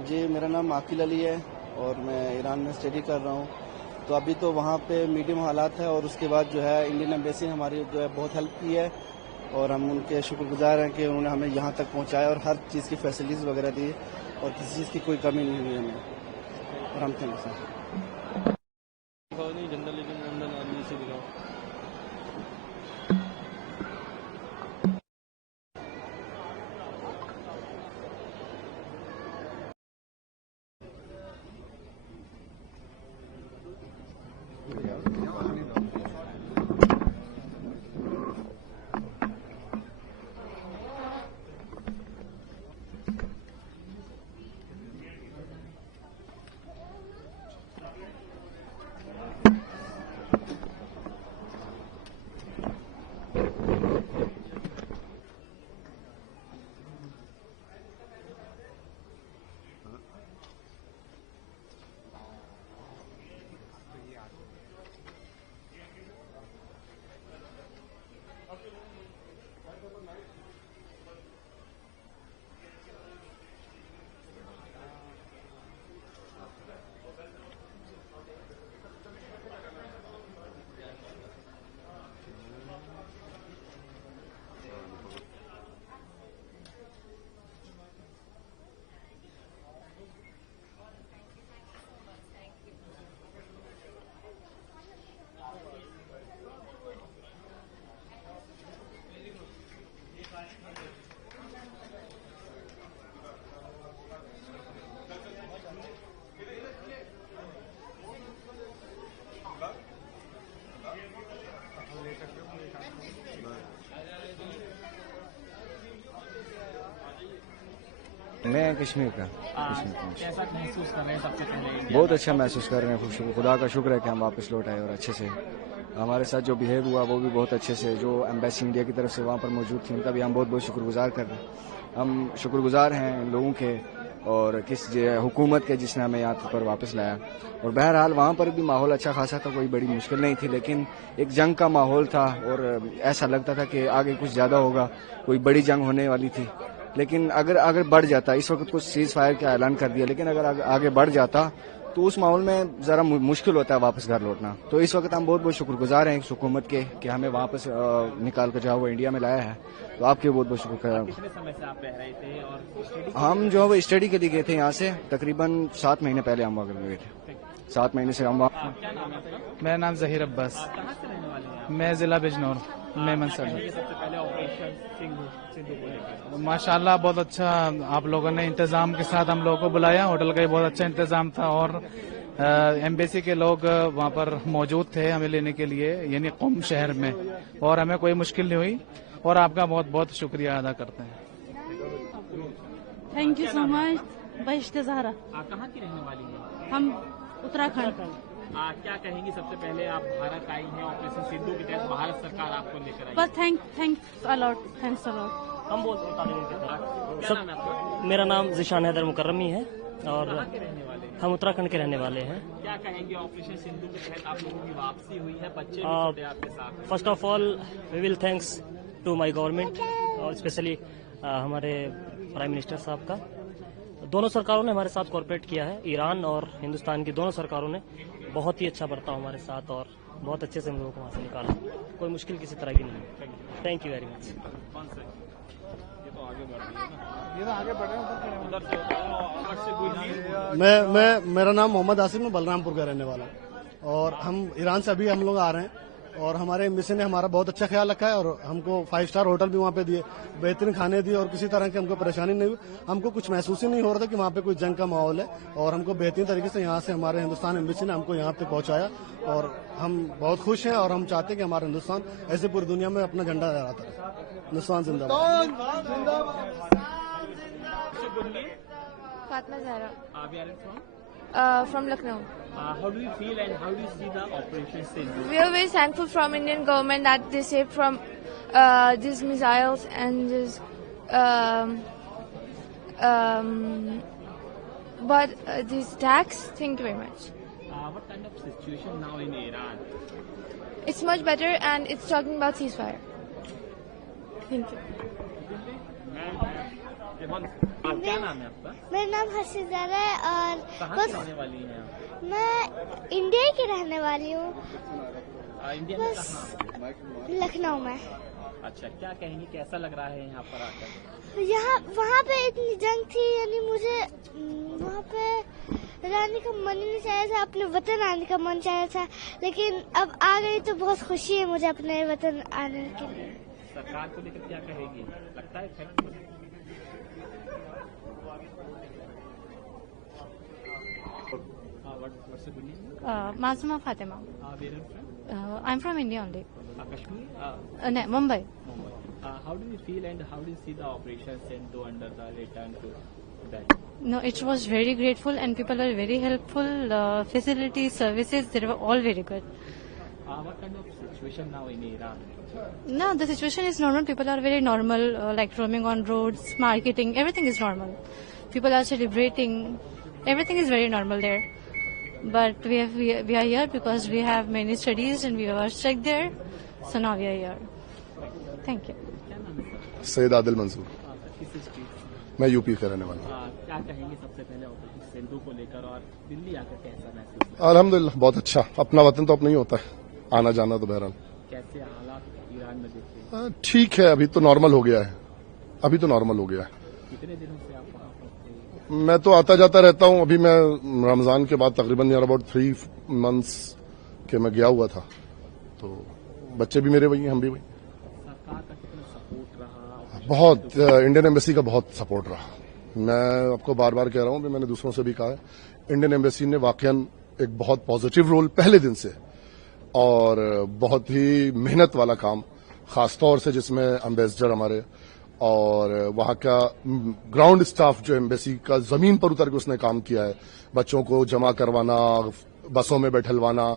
जी, मेरा नाम आकिल अली है और मैं ईरान में स्टडी कर रहा हूँ। तो अभी तो वहाँ पे मीडियम हालात है और उसके बाद जो है इंडियन एम्बेसी ने हमारी जो है बहुत हेल्प की है और हम उनके शुक्रगुजार हैं कि उन्होंने हमें यहाँ तक पहुँचाया और हर चीज़ की फैसिलिटीज़ वगैरह दी और किसी चीज़ की कोई कमी नहीं हुई हमें और हम थैंक यू। मैं कश्मीर का कैसा महसूस कर रहे हैं सबसे पहले? बहुत अच्छा महसूस कर रहे हैं। खुदा का शुक्र है कि हम वापस लौट आए और अच्छे से हमारे साथ जो बिहेव हुआ वो भी बहुत अच्छे से। जो एम्बेसी इंडिया की तरफ से वहाँ पर मौजूद थी उनका भी हम बहुत बहुत शुक्रगुजार कर रहे हैं। हम शुक्रगुजार हैं इन लोगों के और हुकूमत के जिसने हमें यहाँ पर वापस लाया। और बहरहाल वहाँ पर भी माहौल अच्छा खासा था, कोई बड़ी मुश्किल नहीं थी, लेकिन एक जंग का माहौल था और ऐसा लगता था कि आगे कुछ ज़्यादा होगा, कोई बड़ी जंग होने वाली थी। लेकिन अगर बढ़ जाता, इस वक्त कुछ सीज फायर का ऐलान कर दिया, लेकिन अगर आगे बढ़ जाता तो उस माहौल में ज़रा मुश्किल होता है वापस घर लौटना। तो इस वक्त हम बहुत बहुत शुक्रगुजार हैं इस हुकूमत के कि हमें वापस निकाल कर वो इंडिया में लाया है। तो आपके बहुत बहुत शुक्रिया। कितने समय से आप रह रहे थे और हम जो है स्टडी के लिए गए थे यहाँ से तकरीबन 7 महीने पहले हम वहाँ गए थे। 7 महीने से हम वहाँ। क्या नाम है आपका? मेरा नाम जहीर अब्बास, कहाँ से रहने वाले हैं आप? मैं जिला बिजनौर में सबसे पहले ऑपरेशन सिंधु को लेकर माशाल्लाह बहुत अच्छा आप लोगों ने इंतजाम के साथ हम लोगों को बुलाया। होटल का भी बहुत अच्छा इंतजाम था और एम्बेसी के लोग वहाँ पर मौजूद थे हमें लेने के लिए, यानी कुम शहर में, और हमें कोई मुश्किल नहीं हुई और आपका बहुत बहुत शुक्रिया अदा करते हैं। Thank you so much. बहिश्ते ज़हरा। कहाँ की रहने वाली हैं? हम उत्तराखंड। क्या कहेंगी? सबसे पहले आप भारत आई हैं ऑपरेशन सिंधु के तहत, भारत सरकार आपको लेकर आई। बस थैंक्स अलॉट। हम बोलते हैं क्या नाम है आपका? मेरा नाम जिशान हैदर मुकर्रमी है और कहाँ के रहने वाले हैं? हम उत्तराखंड के रहने वाले हैं। क्या कहेंगे? ऑपरेशन सिंधु के तहत आप लोगों की वापसी हुई है, बच्चे भी छोटे आपके साथ। First of all we will thanks to my government और स्पेशली हमारे प्राइम मिनिस्टर साहब का। दोनों सरकारों ने हमारे साथ कोऑपरेट किया है। ईरान और हिंदुस्तान की दोनों सरकारों ने बहुत ही अच्छा बर्ताव हमारे साथ और बहुत अच्छे से हम लोगों को वहाँ से निकाला। कोई मुश्किल किसी तरह की नहीं। Thank you very much. मेरा नाम मोहम्मद आसिफ, मैं बलरामपुर का रहने वाला हूँ और हम ईरान से अभी हम लोग आ रहे हैं और हमारे एम्बेसी ने हमारा बहुत अच्छा ख्याल रखा है और हमको 5 स्टार होटल भी वहाँ पे दिए, बेहतरीन खाने दिए और किसी तरह की हमको परेशानी नहीं हुई। हमको कुछ महसूस ही नहीं हो रहा था कि वहाँ पे कोई जंग का माहौल है और हमको बेहतरीन तरीके से यहाँ से हमारे हिंदुस्तान एम्बेसी ने हमको यहाँ तक पहुँचाया और हम बहुत खुश हैं और हम चाहते हैं कि हमारा हिंदुस्तान ऐसे पूरी दुनिया में अपना झंडा लहराता रहे। हिंदुस्तान जिंदाबाद। Fatma Zahra. Where are you from? From Lucknow. How do you feel and how do you see the operation Sindhu? We are very thankful from Indian government that they saved from these missiles and this, but these attacks. Thank you very much. What kind of situation now in Iran? It's much better and it's talking about ceasefire. Thank you. क्या नाम है आपका? मेरा नाम हसीजारा है और कहाँ की रहने वाली हैं आप? मैं इंडिया की रहने वाली हूँ, इंडिया में बस कहाँ? लखनऊ में। अच्छा, क्या कहेंगी, कैसा लग रहा है यहाँ पर आकर? यहाँ वहाँ पे इतनी जंग थी, यानी मुझे वहाँ पे रहने का मन ही नहीं चाह था, अपने वतन आने का मन चाह था, लेकिन अब आ गई तो बहुत खुशी है मुझे अपने वतन आने के लिए। सरकार को लेकर क्या कहेगी, लगता है effect? Masuma Fatima. I'm from India only. Kashmir? No, Mumbai. How do you feel and how do you see the operation Sindhu under the return to that? No, it was very grateful and people were very helpful. Facilities, services, they were all very good. What kind of situation now in Iran? No, the situation is normal. People are very normal, like roaming on roads, marketing, everything is normal. People are celebrating. Everything is very normal there. But we are here because we have many studies and we were stuck there. So now we are here. Thank you. Syed Adil Mansoor, मैं UP का रहने वाला हूँ। क्या कहेंगे सबसे पहले operation Sindhu को लेकर और दिल्ली आकर कैसा महसूस? अल्हम्दुलिल्लाह बहुत अच्छा। अपना वतन तो अपना ही होता है, आना जाना तो बहरहाल। कैसे हालात ईरान में देखते हैं? ठीक है, अभी तो नॉर्मल हो गया है। अभी तो नॉर्मल हो गया है। कितने दिनों से आप वहाँ पर थे? मैं तो आता जाता रहता हूँ। अभी मैं रमजान के बाद तकरीबन नियर अबाउट 3 months के मैं गया हुआ था, तो बच्चे भी मेरे वही, हम भी वही। सरकार का कितना सपोर्ट रहा? बहुत, इंडियन एम्बेसी का बहुत सपोर्ट रहा। मैं आपको बार बार कह रहा हूँ, मैंने दूसरों से भी कहा है, इंडियन एम्बेसी ने वाकई एक बहुत पॉजिटिव रोल पहले दिन से और बहुत ही मेहनत वाला काम, खासतौर से जिसमें एम्बेसडर हमारे और वहां का ग्राउंड स्टाफ जो एम्बेसी का जमीन पर उतर के उसने काम किया है, बच्चों को जमा करवाना, बसों में बैठलवाना,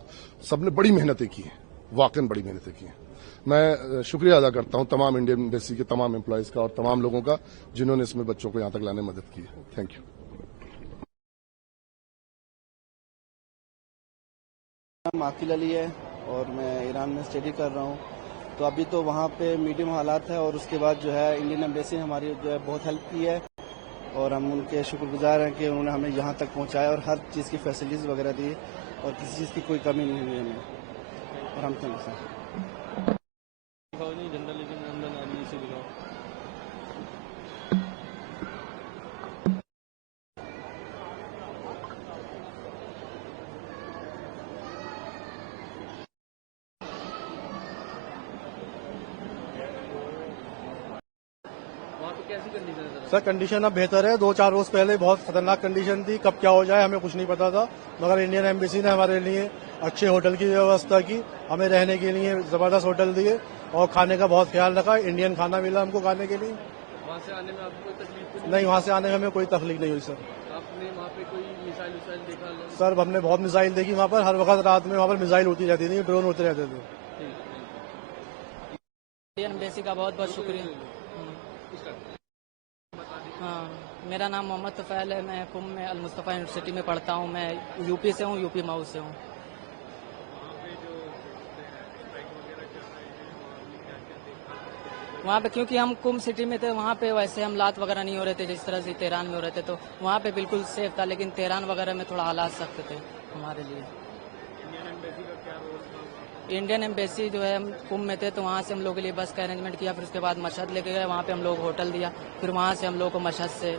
सबने बड़ी मेहनतें की हैं, वाकई बड़ी मेहनतें की हैं। मैं शुक्रिया अदा करता हूं तमाम इंडियन एम्बेसी के तमाम एम्प्लॉयज का और तमाम लोगों का जिन्होंने इसमें बच्चों को यहां तक लाने में मदद की है। Thank you. नाम आकिल अली है और मैं ईरान में स्टडी कर रहा हूँ। तो अभी तो वहाँ पे मीडियम हालात है और उसके बाद जो है इंडियन एम्बेसी ने हमारी जो है बहुत हेल्प की है और हम उनके शुक्रगुजार हैं कि उन्होंने हमें यहाँ तक पहुँचाया और हर चीज़ की फैसिलिटीज़ वगैरह दी और किसी चीज़ की कोई कमी नहीं हुई हमें और हम थैंक्स हैं। सर कंडीशन अब बेहतर है। 2-4 रोज पहले बहुत खतरनाक कंडीशन थी, कब क्या हो जाए हमें कुछ नहीं पता था, मगर इंडियन एम्बेसी ने हमारे लिए अच्छे होटल की व्यवस्था की, हमें रहने के लिए जबरदस्त होटल दिए और खाने का बहुत ख्याल रखा। इंडियन खाना मिला हमको खाने के लिए। वहाँ से आने में आपको कोई तकलीफ नहीं, वहाँ से आने में हमें कोई तकलीफ नहीं हुई सर। आपने वहाँ पे कोई मिसाइल देखा? सर हमने बहुत मिसाइल देखी वहाँ पर, हर वक्त रात में वहाँ पर मिसाइल होती रहती थी, ड्रोन होते रहते थे। इंडियन एम्बेसी का बहुत बहुत शुक्रिया। हाँ, मेरा नाम मोहम्मद तुफैल है, मैं कुम में अल मुस्तफ़ा यूनिवर्सिटी में पढ़ता हूँ। मैं यूपी से हूँ, यूपी माऊ से हूँ। वहाँ पे क्योंकि हम कुम सिटी में थे, वहाँ पे वैसे हालात वगैरह नहीं हो रहे थे जिस तरह से तेहरान में हो रहे थे, तो वहाँ पे बिल्कुल सेफ था, लेकिन तेहरान वगैरह में थोड़ा हालात सख्त थे हमारे लिए। इंडियन एम्बेसी जो है, हम कुंभ में थे तो वहाँ से हम लोग के लिए बस का अरेंजमेंट किया, फिर उसके बाद मशहद लेके गए, वहाँ पे हम लोग होटल दिया, फिर वहाँ से हम लोग को मशहद से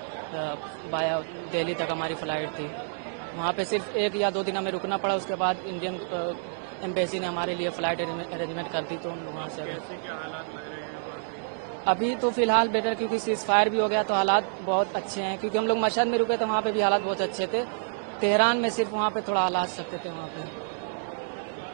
बाया दिल्ली तक हमारी फ्लाइट थी। वहाँ पे सिर्फ 1 या 2 दिन हमें रुकना पड़ा, उसके बाद इंडियन एम्बेसी ने हमारे लिए फ्लाइट अरेंजमेंट कर दी, तो वहाँ से अभी तो फिलहाल बेटर, क्योंकि सीज फायर भी हो गया तो हालात बहुत अच्छे हैं। क्योंकि हम लोग मशहद में रुके तो वहाँ पे भी हालात बहुत अच्छे थे, तेहरान में सिर्फ वहाँ पे थोड़ा हालात सख्त थे वहाँ पे।